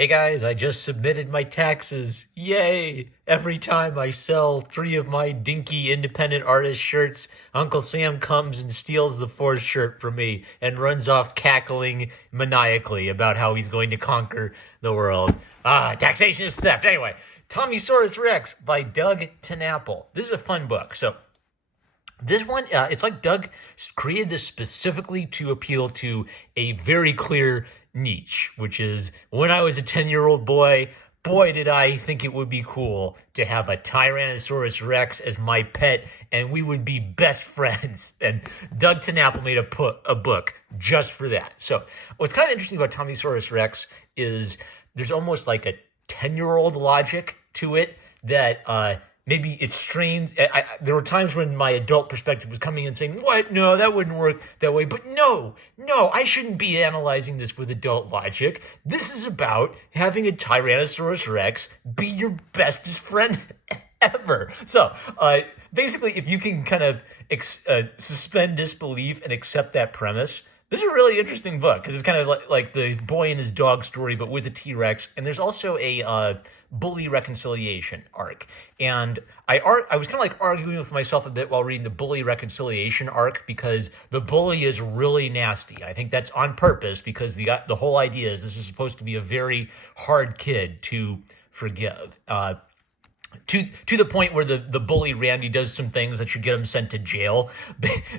Hey guys, I just submitted my taxes. Yay! Every time I sell 3 of my dinky independent artist shirts, Uncle Sam comes and steals the fourth shirt from me and runs off cackling maniacally about how he's going to conquer the world. Taxation is theft. Anyway, Tommysaurus Rex by Doug TenNapel. This is a fun book. So this one, it's like Doug created this specifically to appeal to a very clear niche, which is when I was a 10-year-old boy, did I think it would be cool to have a Tyrannosaurus Rex as my pet and we would be best friends. And Doug TenNapel made a book just for that. So what's kind of interesting about Tommysaurus Rex is there's almost like a 10-year-old logic to it that maybe it's strained. There were times when my adult perspective was coming in saying, what? No, that wouldn't work that way. But no, I shouldn't be analyzing this with adult logic. This is about having a Tyrannosaurus Rex be your bestest friend ever. So basically, if you can kind of suspend disbelief and accept that premise, this is a really interesting book because it's kind of like the boy and his dog story, but with a T-Rex. And there's also a bully reconciliation arc. And I was kind of like arguing with myself a bit while reading the bully reconciliation arc because the bully is really nasty. I think that's on purpose because the whole idea is this is supposed to be a very hard kid to forgive. To the point where the bully Randy does some things that should get him sent to jail,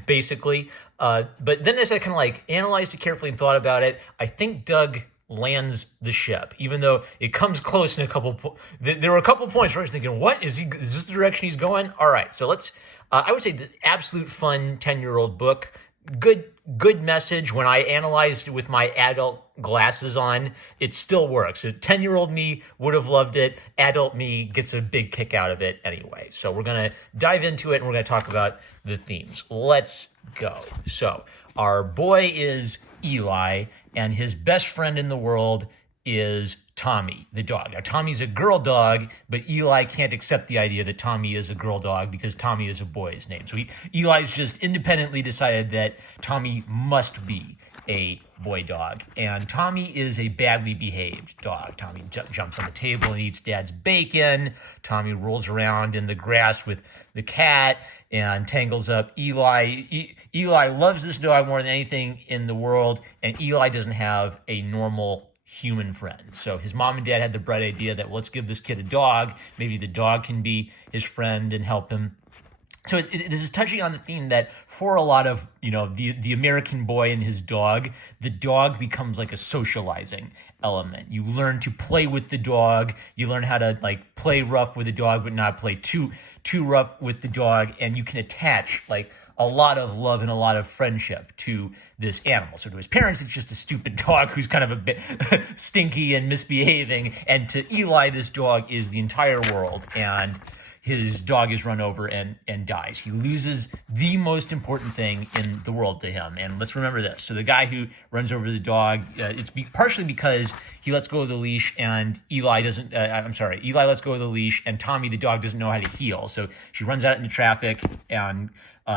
basically. But then as I kind of like analyzed it carefully and thought about it, I think Doug lands the ship, even though it comes close in a couple. There were a couple points where I was thinking, "What is he? Is this the direction he's going?" All right, so let's. I would say the absolute fun 10-year-old book. Good message. When I analyzed it with my adult glasses on, it still works. A 10-year-old me would have loved it. Adult me gets a big kick out of it anyway. So we're going to dive into it and we're going to talk about the themes. Let's go. So our boy is Eli and his best friend in the world is Tommy, the dog. Now, Tommy's a girl dog, but Eli can't accept the idea that Tommy is a girl dog because Tommy is a boy's name. So Eli's just independently decided that Tommy must be a boy dog. And Tommy is a badly behaved dog. Tommy jumps on the table and eats dad's bacon. Tommy rolls around in the grass with the cat and tangles up Eli. Eli loves this dog more than anything in the world, and Eli doesn't have a normal human friend. So his mom and dad had the bright idea that, well, let's give this kid a dog. Maybe the dog can be his friend and help him. So this is touching on the theme that for a lot of, the American boy and his dog, the dog becomes like a socializing element. You learn to play with the dog. You learn how to like play rough with the dog, but not play too rough with the dog. And you can attach like a lot of love and a lot of friendship to this animal. So to his parents, it's just a stupid dog who's kind of a bit stinky and misbehaving. And to Eli, this dog is the entire world. And his dog is run over and dies. He loses the most important thing in the world to him. And let's remember this. So the guy who runs over the dog, it's partially because he lets go of the leash and Eli lets go of the leash and Tommy, the dog, doesn't know how to heel. So she runs out into traffic and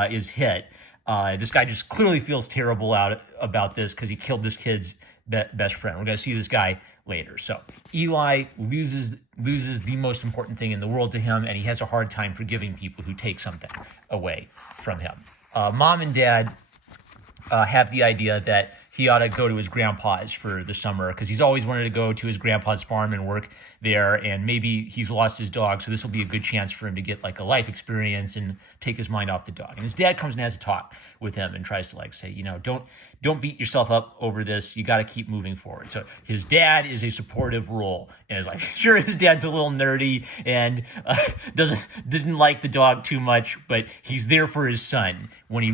is hit. This guy just clearly feels terrible about this because he killed this kid's best friend. We're going to see this guy later. So Eli loses the most important thing in the world to him, and he has a hard time forgiving people who take something away from him. Mom and dad have the idea that he ought to go to his grandpa's for the summer because he's always wanted to go to his grandpa's farm and work there, and maybe he's lost his dog, so this will be a good chance for him to get like a life experience and take his mind off the dog. And his dad comes and has a talk with him and tries to like say, don't beat yourself up over this. You got to keep moving forward. So his dad is a supportive role and is like, sure, his dad's a little nerdy and didn't like the dog too much, but he's there for his son when it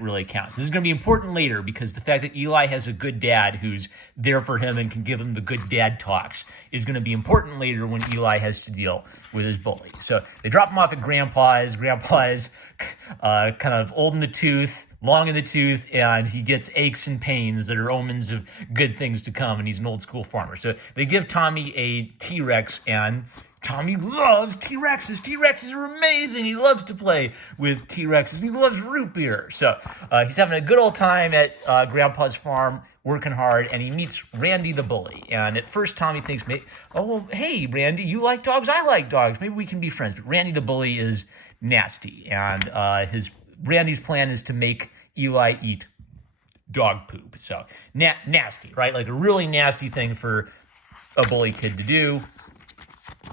really counts. This is going to be important later because the fact that Eli has a good dad who's there for him and can give him the good dad talks is going to be important later when Eli has to deal with his bully. So they drop him off at Grandpa's. Grandpa's kind of old in the tooth, long in the tooth, and he gets aches and pains that are omens of good things to come, and he's an old school farmer. So they give Tommy a T-Rex, and Tommy loves T-Rexes. T-Rexes are amazing. He loves to play with T-Rexes. He loves root beer. So he's having a good old time at Grandpa's farm working hard, and he meets Randy the bully. And at first, Tommy thinks, oh, well, hey, Randy, you like dogs? I like dogs. Maybe we can be friends. But Randy the bully is nasty, and Randy's plan is to make Eli eat dog poop. So nasty, right? Like a really nasty thing for a bully kid to do.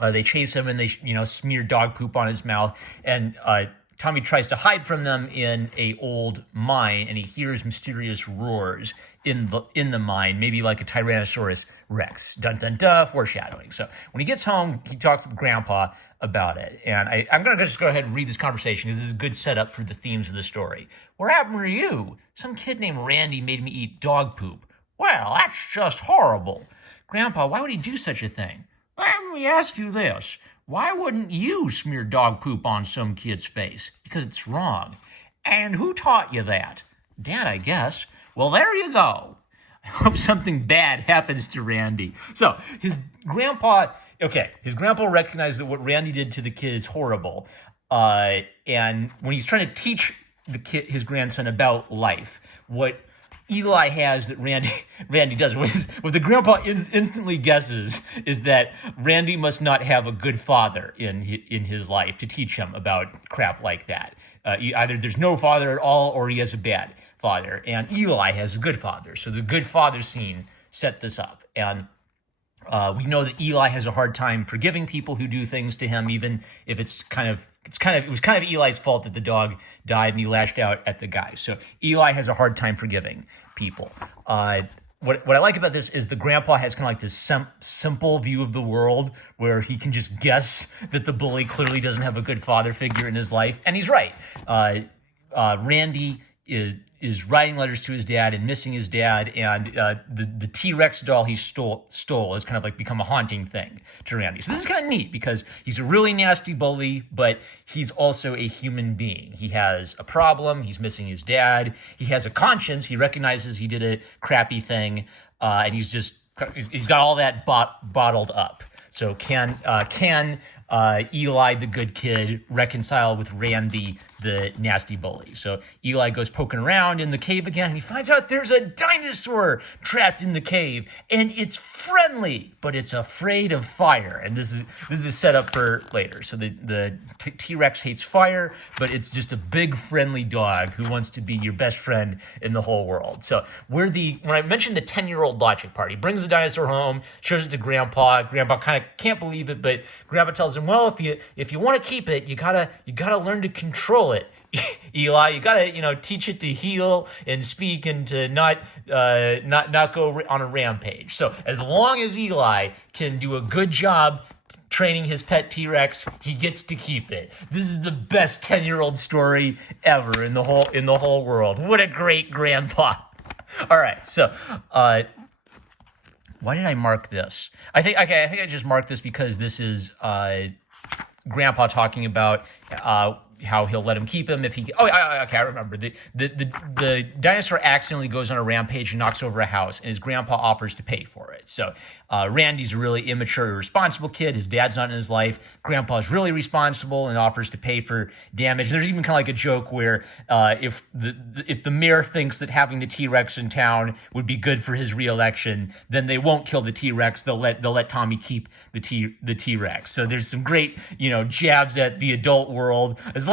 They chase him and they smear dog poop on his mouth, and Tommy tries to hide from them in a old mine, and he hears mysterious roars in the mine, maybe like a Tyrannosaurus Rex. Dun dun dun, foreshadowing. So when he gets home, he talks with Grandpa about it, and I'm going to just go ahead and read this conversation because this is a good setup for the themes of the story. What happened to you? Some kid named Randy made me eat dog poop. Well, that's just horrible. Grandpa, why would he do such a thing? Let me ask you this. Why wouldn't you smear dog poop on some kid's face? Because it's wrong. And who taught you that? Dad, I guess. Well, there you go. I hope something bad happens to Randy. So his grandpa recognized that what Randy did to the kid is horrible. And when he's trying to teach his grandson about life, what Eli has that Randy does, what the grandpa instantly guesses is that Randy must not have a good father in his life to teach him about crap like that. Either there's no father at all, or he has a bad father, and Eli has a good father. So the good father scene set this up, and we know that Eli has a hard time forgiving people who do things to him, even if it was kind of Eli's fault that the dog died and he lashed out at the guy. So Eli has a hard time forgiving people. What I like about this is the grandpa has kind of like this simple view of the world where he can just guess that the bully clearly doesn't have a good father figure in his life, and he's right. Randy is writing letters to his dad and missing his dad, and the T-Rex doll he stole has kind of like become a haunting thing to Randy. So this is kind of neat because he's a really nasty bully, but he's also a human being. He has a problem. He's missing his dad. He has a conscience. He recognizes he did a crappy thing, and he's got all that bottled up. So can Eli, the good kid, reconcile with Randy, the nasty bully? So Eli goes poking around in the cave again, and he finds out there's a dinosaur trapped in the cave, and it's friendly, but it's afraid of fire. And this is a setup for later. So the T-Rex hates fire, but it's just a big friendly dog who wants to be your best friend in the whole world. So when I mentioned the 10-year-old logic part, he brings the dinosaur home, shows it to Grandpa. Grandpa kind of can't believe it, but Grandpa tells him, well, if you want to keep it, you gotta learn to control it. Eli, you gotta teach it to heal and speak and to not go on a rampage. So as long as Eli can do a good job training his pet T-Rex, he gets to keep it. This is the best 10-year-old story ever in the whole world. What a great grandpa! All right, so why did I mark this? I think I just marked this because this is Grandpa talking about how he'll let him keep him if he. I remember the dinosaur accidentally goes on a rampage and knocks over a house, and his grandpa offers to pay for it. So Randy's a really immature, irresponsible kid. His dad's not in his life. Grandpa's really responsible and offers to pay for damage. There's even kind of like a joke where if the mayor thinks that having the T-Rex in town would be good for his reelection, then they won't kill the T-Rex. They'll let Tommy keep the T-Rex. So there's some great jabs at the adult world. As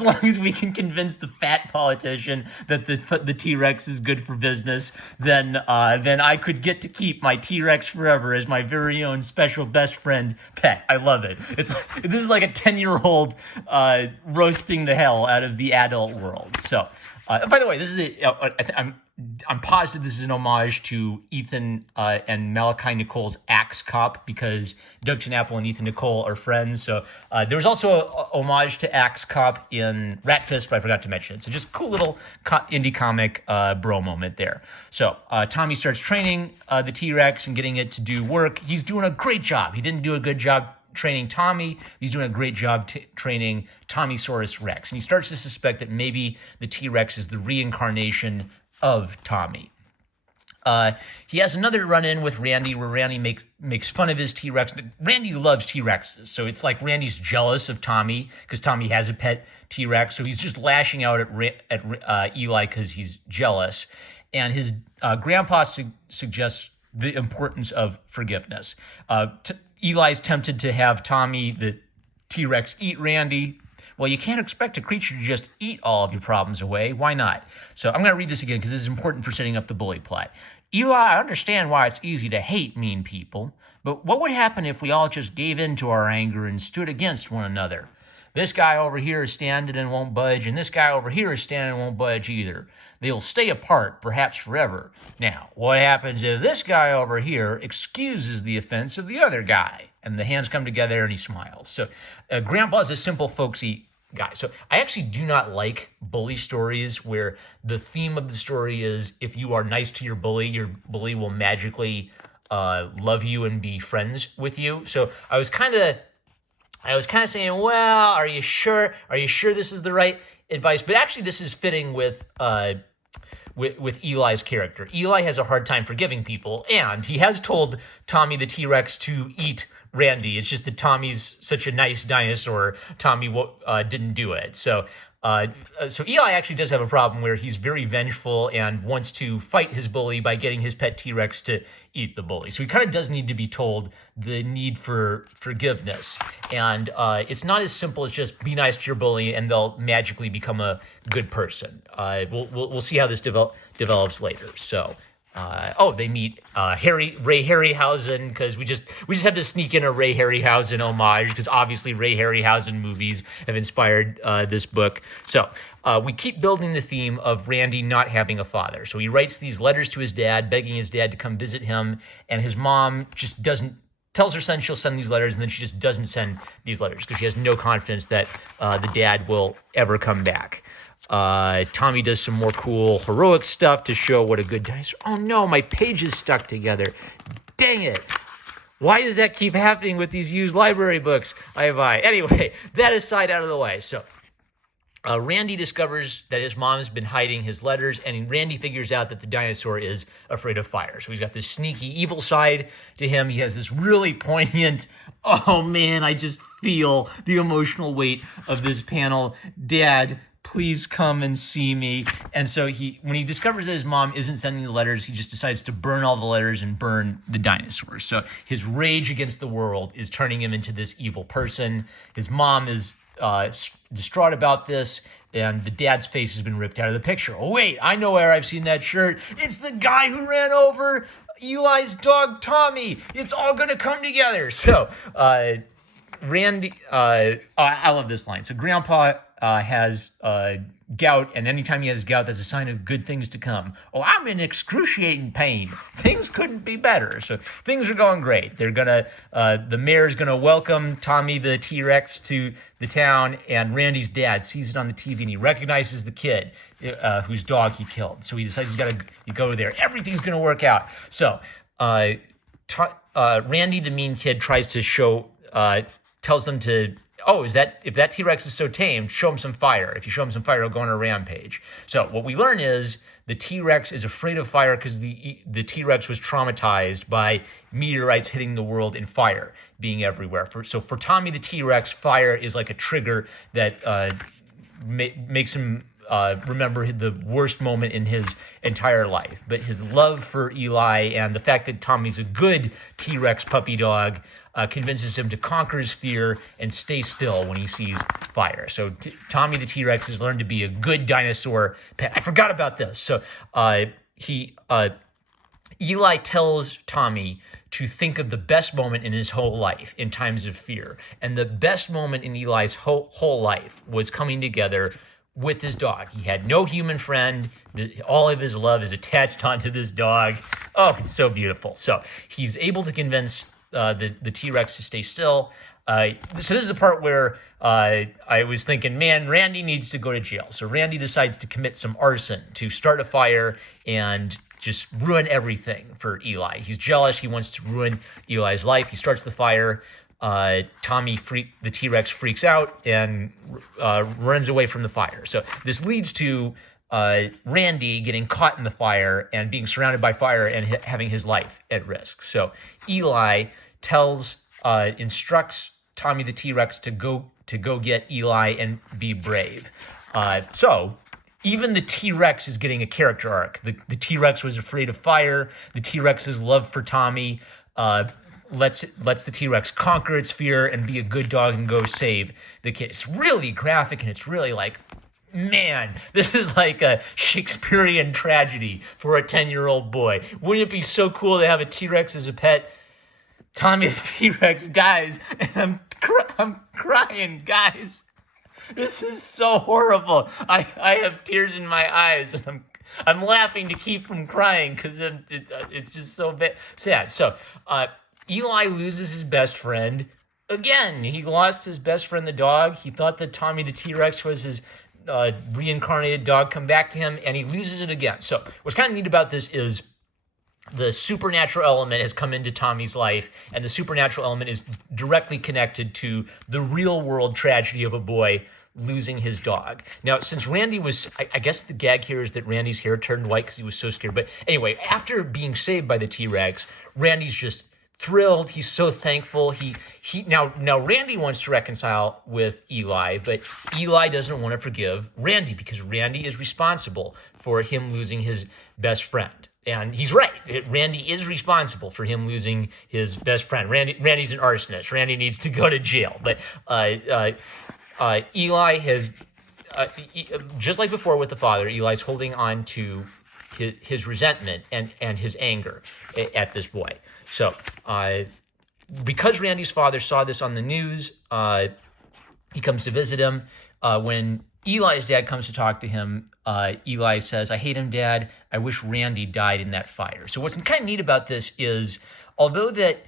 long as we can convince the fat politician that the T-Rex is good for business, then I could get to keep my T-Rex forever as my very own special best friend pet. I love it. This is like a 10-year-old roasting the hell out of the adult world. So, by the way, this is I'm positive this is an homage to Ethan and Malachi Nicole's Axe Cop, because Doug Apple and Ethan Nicole are friends. So there was also a homage to Axe Cop in Rat Fist, but I forgot to mention it. So just cool little indie comic bro moment there. So Tommy starts training the T-Rex and getting it to do work. He's doing a great job. He didn't do a good job training Tommy. He's doing a great job training Tommysaurus Rex. And he starts to suspect that maybe the T-Rex is the reincarnation of Tommy. He has another run-in with Randy where Randy makes fun of his T-Rex. Randy loves T-Rexes, so it's like Randy's jealous of Tommy because Tommy has a pet T-Rex, so he's just lashing out at Eli because he's jealous. and his grandpa suggests the importance of forgiveness. Eli's tempted to have Tommy the T-Rex eat Randy. Well, you can't expect a creature to just eat all of your problems away. Why not? So I'm going to read this again because this is important for setting up the bully plot. Eli, I understand why it's easy to hate mean people, but what would happen if we all just gave in to our anger and stood against one another? This guy over here is standing and won't budge, and this guy over here is standing and won't budge either. They'll stay apart, perhaps forever. Now, what happens if this guy over here excuses the offense of the other guy? And the hands come together and he smiles. So Grandpa's a simple, folksy guy. So I actually do not like bully stories where the theme of the story is if you are nice to your bully will magically love you and be friends with you. So I was kind of saying, well, are you sure? Are you sure this is the right advice? But actually, this is fitting with Eli's character. Eli has a hard time forgiving people, and he has told Tommy the T-Rex to eat Randy. It's just that Tommy's such a nice dinosaur. Tommy didn't do it. So Eli actually does have a problem where he's very vengeful and wants to fight his bully by getting his pet T-Rex to eat the bully. So he kind of does need to be told the need for forgiveness. And it's not as simple as just be nice to your bully and they'll magically become a good person. We'll see how this develops later. So. They meet Ray Harryhausen, because we just had to sneak in a Ray Harryhausen homage because obviously Ray Harryhausen movies have inspired this book. So we keep building the theme of Randy not having a father. So he writes these letters to his dad, begging his dad to come visit him, and his mom just tells her son she'll send these letters, and then she just doesn't send these letters because she has no confidence that the dad will ever come back. Tommy does some more cool heroic stuff to show what a good dinosaur. Oh no, my page is stuck together. Dang it. Why does that keep happening with these used library books? Anyway, that aside out of the way. So Randy discovers that his mom has been hiding his letters, and Randy figures out that the dinosaur is afraid of fire. So he's got this sneaky evil side to him. He has this really poignant, oh man, I just feel the emotional weight of this panel. Dad, please come and see me. And so when he discovers that his mom isn't sending the letters, he just decides to burn all the letters and burn the dinosaurs. So his rage against the world is turning him into this evil person. His mom is distraught about this, and the dad's face has been ripped out of the picture. Oh, wait, I know where I've seen that shirt. It's the guy who ran over Eli's dog, Tommy. It's all going to come together. So Randy, I love this line. So Grandpa has gout, and anytime he has gout, that's a sign of good things to come. Oh, I'm in excruciating pain. Things couldn't be better. So things are going great. The mayor's gonna welcome Tommy the T-Rex to the town, and Randy's dad sees it on the TV and he recognizes the kid whose dog he killed. So he decides he's got to go there. Everything's gonna work out. So Randy, the mean kid, tries to tells them to. If that T-Rex is so tame, show him some fire. If you show him some fire, he'll go on a rampage. So what we learn is the T-Rex is afraid of fire because the T-Rex was traumatized by meteorites hitting the world and fire being everywhere. For Tommy the T-Rex, fire is like a trigger that makes him remember the worst moment in his entire life. But his love for Eli and the fact that Tommy's a good T-Rex puppy dog convinces him to conquer his fear and stay still when he sees fire. So Tommy the T-Rex has learned to be a good dinosaur pet. I forgot about this. So Eli tells Tommy to think of the best moment in his whole life in times of fear. And the best moment in Eli's whole life was coming together with his dog. He had no human friend. All of his love is attached onto this dog. Oh, it's so beautiful. So he's able to convince the T-Rex to stay still. So this is the part where I was thinking, man, Randy needs to go to jail. So Randy decides to commit some arson, to start a fire and just ruin everything for Eli. He's jealous. He wants to ruin Eli's life. He starts the fire. The T-Rex freaks out and runs away from the fire. So this leads to Randy getting caught in the fire and being surrounded by fire and having his life at risk. So Eli instructs Tommy the T-Rex to go get Eli and be brave. So even the T-Rex is getting a character arc. The T-Rex was afraid of fire. The T-Rex's love for Tommy lets the T-Rex conquer its fear and be a good dog and go save the kid. It's really graphic, and it's really like, man, this is like a Shakespearean tragedy for a 10-year-old boy. Wouldn't it be so cool to have a T-Rex as a pet? Tommy the T-Rex, guys, and I'm crying, guys. This is so horrible. I have tears in my eyes, and I'm laughing to keep from crying because it's just so sad. So Eli loses his best friend again. He lost his best friend, the dog. He thought that Tommy the T-Rex was his reincarnated dog come back to him, and he loses it again. So what's kind of neat about this is the supernatural element has come into Tommy's life, and the supernatural element is directly connected to the real world tragedy of a boy losing his dog. Now, since Randy was, I guess the gag here is that Randy's hair turned white because he was so scared. But anyway, after being saved by the T-Rex, Randy's just thrilled. He's so thankful. Now Randy wants to reconcile with Eli, but Eli doesn't want to forgive Randy because Randy is responsible for him losing his best friend. And he's right. Randy is responsible for him losing his best friend. Randy's an arsonist. Randy needs to go to jail. But Eli has, just like before with the father, Eli's holding on to his resentment and his anger at this boy. So because Randy's father saw this on the news, he comes to visit him. When Eli's dad comes to talk to him, Eli says, "I hate him, Dad. I wish Randy died in that fire." So what's kind of neat about this is, although that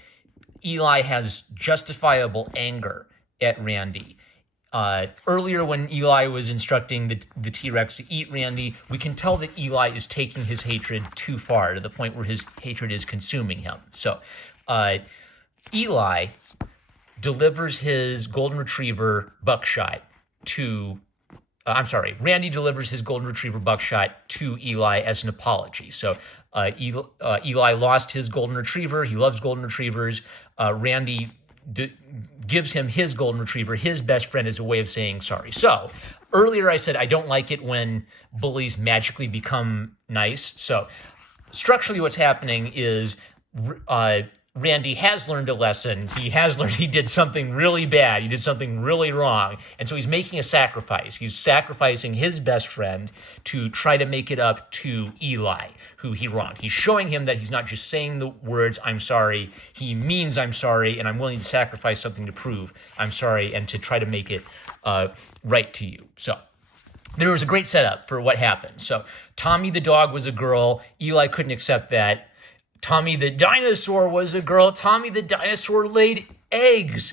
Eli has justifiable anger at Randy, earlier when Eli was instructing the T-Rex to eat Randy, we can tell that Eli is taking his hatred too far, to the point where his hatred is consuming him. So Eli delivers his golden retriever Buckshot to Randy delivers his golden retriever Buckshot to Eli as an apology. So Eli lost his golden retriever. He loves golden retrievers. Randy gives him his golden retriever, his best friend, as a way of saying sorry. So earlier I said I don't like it when bullies magically become nice. So structurally what's happening is Randy has learned a lesson. He has learned he did something really bad. He did something really wrong. And so he's making a sacrifice. He's sacrificing his best friend to try to make it up to Eli, who he wronged. He's showing him that he's not just saying the words, "I'm sorry." He means, "I'm sorry, and I'm willing to sacrifice something to prove I'm sorry and to try to make it right to you." So there was a great setup for what happened. So Tommy the dog was a girl. Eli couldn't accept that. Tommy the dinosaur was a girl. Tommy the dinosaur laid eggs,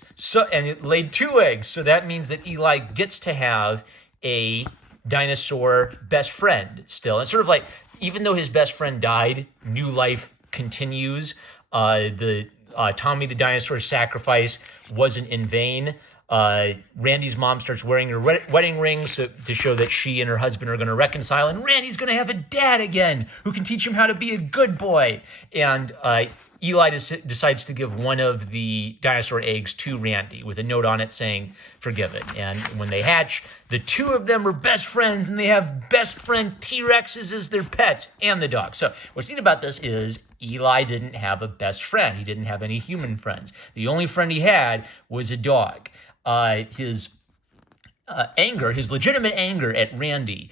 and it laid 2 eggs. So that means that Eli gets to have a dinosaur best friend still. And sort of like, even though his best friend died, new life continues. Tommy the dinosaur sacrifice wasn't in vain. Randy's mom starts wearing her wedding rings to show that she and her husband are going to reconcile, and Randy's going to have a dad again who can teach him how to be a good boy. And Eli decides to give one of the dinosaur eggs to Randy with a note on it saying, "Forgive it." And when they hatch, the 2 of them are best friends, and they have best friend T-Rexes as their pets, and the dog. So what's neat about this is Eli didn't have a best friend. He didn't have any human friends. The only friend he had was a dog. His anger, his legitimate anger at Randy,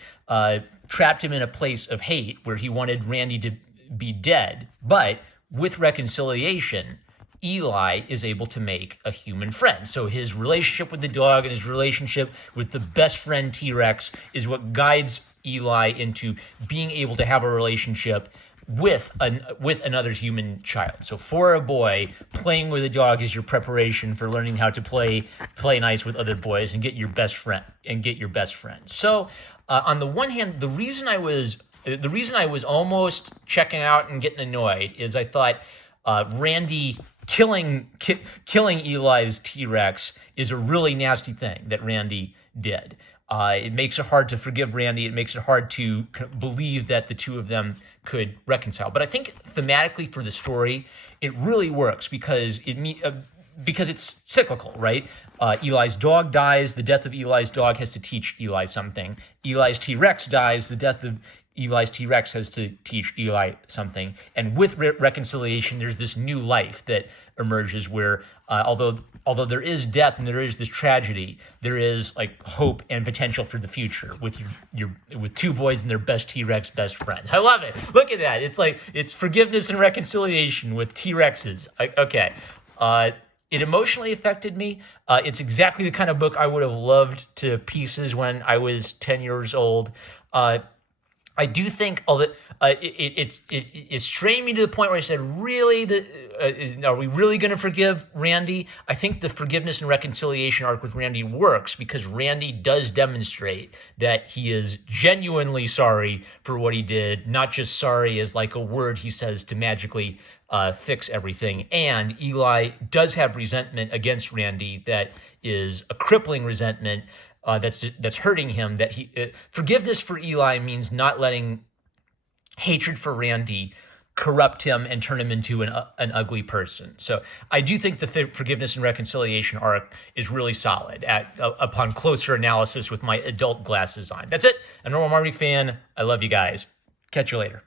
trapped him in a place of hate where he wanted Randy to be dead. But with reconciliation, Eli is able to make a human friend. So his relationship with the dog and his relationship with the best friend T-Rex is what guides Eli into being able to have a relationship with another human child. So for a boy, playing with a dog is your preparation for learning how to play nice with other boys and get your best friend. So on the one hand, the reason I was almost checking out and getting annoyed is I thought Randy killing Eli's T-Rex is a really nasty thing that Randy did. It makes it hard to forgive Randy. It makes it hard to believe that the 2 of them could reconcile. But I think thematically for the story, it really works because because it's cyclical, right? Eli's dog dies. The death of Eli's dog has to teach Eli something. Eli's T-Rex dies. The death of Eli's T-Rex has to teach Eli something. And with reconciliation, there's this new life that emerges where although there is death and there is this tragedy, there is like hope and potential for the future with with two boys and their best T-Rex best friends. I love it. Look at that. It's like it's forgiveness and reconciliation with T-Rexes. Okay. It emotionally affected me. It's exactly the kind of book I would have loved to pieces when I was 10 years old. I do think, although it strained me to the point where I said, really, are we really going to forgive Randy? I think the forgiveness and reconciliation arc with Randy works because Randy does demonstrate that he is genuinely sorry for what he did, not just sorry as like a word he says to magically fix everything. And Eli does have resentment against Randy that is a crippling resentment that's hurting him. That forgiveness for Eli means not letting hatred for Randy corrupt him and turn him into an ugly person. So I do think the forgiveness and reconciliation arc is really solid upon closer analysis with my adult glasses on. That's it. A normal Marty fan. I love you guys. Catch you later.